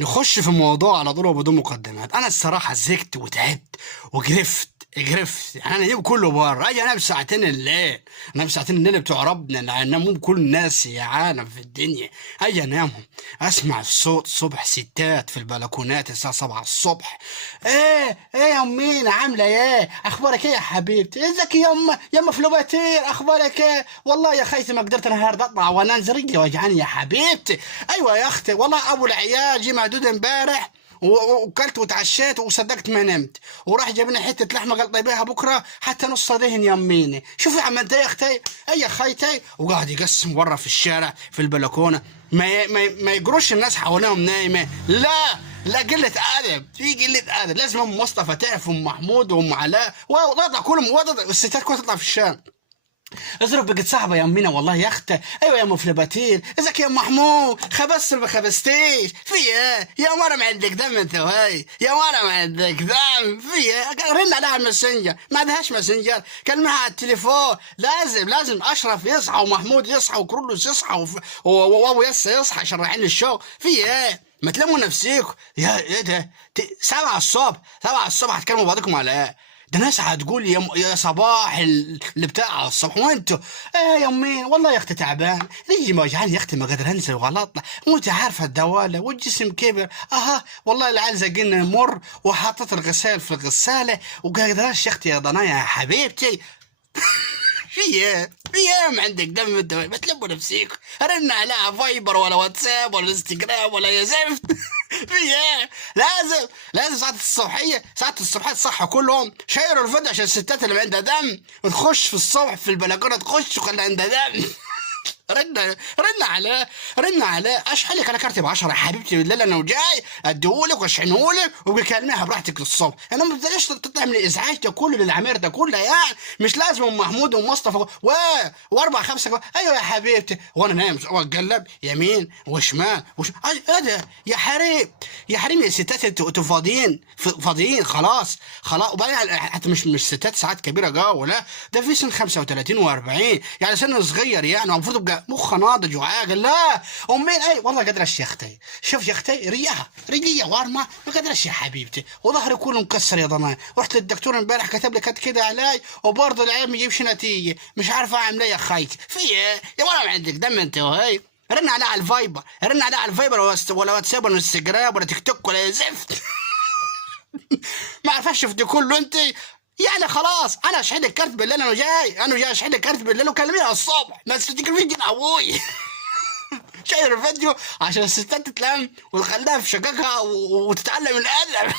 نخش في الموضوع على طول وبدون مقدمات. انا الصراحه زهقت وتعبت وقرفت يعني. انا اليوم كله بره اجي انام ساعتين الليل، انام ساعتين الليل بتوع ربنا اللي هينامهم كل الناس يا عالم في الدنيا. اجي انامهم اسمع الصوت الصبح، ستات في البلكونات الساعه 7 الصبح. ايه يا امينه عامله ايه؟ اخبارك ايه يا حبيبتي؟ ازيك يما فلوباتير؟ اخبارك ايه؟ والله يا خيتي ما قدرت النهارده اطلع وانزل، رجلي وجعاني يا حبيبتي. ايوه يا اختي والله ابو العيال جه معدود امبارح وكلت وتعشيت وصدقت ما نمت، وراح جاب لنا حته لحمه قال طيبيها بكره حتى نص دهن يميني. شوفي عملت ايه يا اختي؟ اي يا خيتي؟ وقاعد يقسم بره في الشارع في البلكونه، ما يجروش الناس حواليهم نايمه. لا قلة أدب، في قلة أدب. لازم أم مصطفى تعرف أم محمود وأم علاء وتطلع كلهم والستات كلها تطلع في الشارع. الظروف بقت صعبة يا أمينة والله يا أختي. أيوة يا أم فلباتير، إزيك يا أم محمود؟ خبزت ما خبزتيش؟ في إيه؟ يا مرة ما عندك دم أنت وهي، يا مرة ما عندك دم، في إيه؟ رن عليها على الماسنجر، ما عندهاش ماسنجر، كلمها على التليفون. لازم أشرف يصحى ومحمود يصحى وكرولوس يصحى وواو يسا يصحى عشان رايحين الشغل. في إيه؟ ما تلموا نفسيكم يا إيه ده؟ 7 الصبح، 7 الصبح هتكلموا بعضكم على إيه؟ ده ناس هتقول يا صباح اللي بتاع الصبح وانتوا. ايه يا امين والله يا اختي تعبان، رجلي موجعاني يا اختي ما قادر انزل ولا اطلع، وانت عارفه الدواله والجسم كبر. والله العيال زقنا مر وحاطط الغسال في الغساله وقادراش يا اختي يا ضنايا يا حبيبتي. في ايه ما عندك دم انت؟ ما تلموا نفسيكم، رن عليها فايبر ولا واتساب ولا انستجرام ولا يا زفت. في ايه؟ لازم ساعة الصبحية تصحوا كلهم شيروا الفيديو عشان الستات اللي عندها دم وتخش في الصبح في البلكونة تخش وخلي عندها دم. رن عليه اشحن لك انا كارتي ب 10 يا حبيبتي بالليل انا وجاي اديهولك واشحنهولك وبكلمها براحتك للصبح. انا ما بتقدرش تطلع من الازعاج ده كله للعمير ده كله يعني. مش لازم ام محمود ومصطفى واربع خمسه ايوه يا حبيبتي وانا نايم واتقلب يمين وشمال ايه ده يا حريم؟ يا حريم يا ستات انتوا فاضيين خلاص. وبعدين حتى مش ستات ساعات كبيره جو، لا ده في سن 35 و40 يعني سن صغير يعني، المفروض يبقى مخ ناضج وعاقل. لا امين اي والله قدرش يا اختي. شوف يا اختي رجليها وارمه ما قدرش يا حبيبتي، وظهري كله مكسر يا ضمان. رحت للدكتور امبارح كتب لي كده علاج وبرضه العيال ما يجيبش نتيجه، مش عارفه اعمل ايه يا خيك. في ايه يا ولا ما عندك دم انت وهي؟ رن عليه على الفايبر، ولا واتساب ولا انستجرام ولا تيك توك ولا يا زفت. ما عرفش في دي كله انت يعني. خلاص انا اشحن لك كارت بالليل، انا جاي اشحن لك كارت بالليل وكلميني الصبح، ما تفتكرنيش جن ابوي. شاير الفيديو عشان الستات تتلم وتخليها في شققها وتتعلم الادب.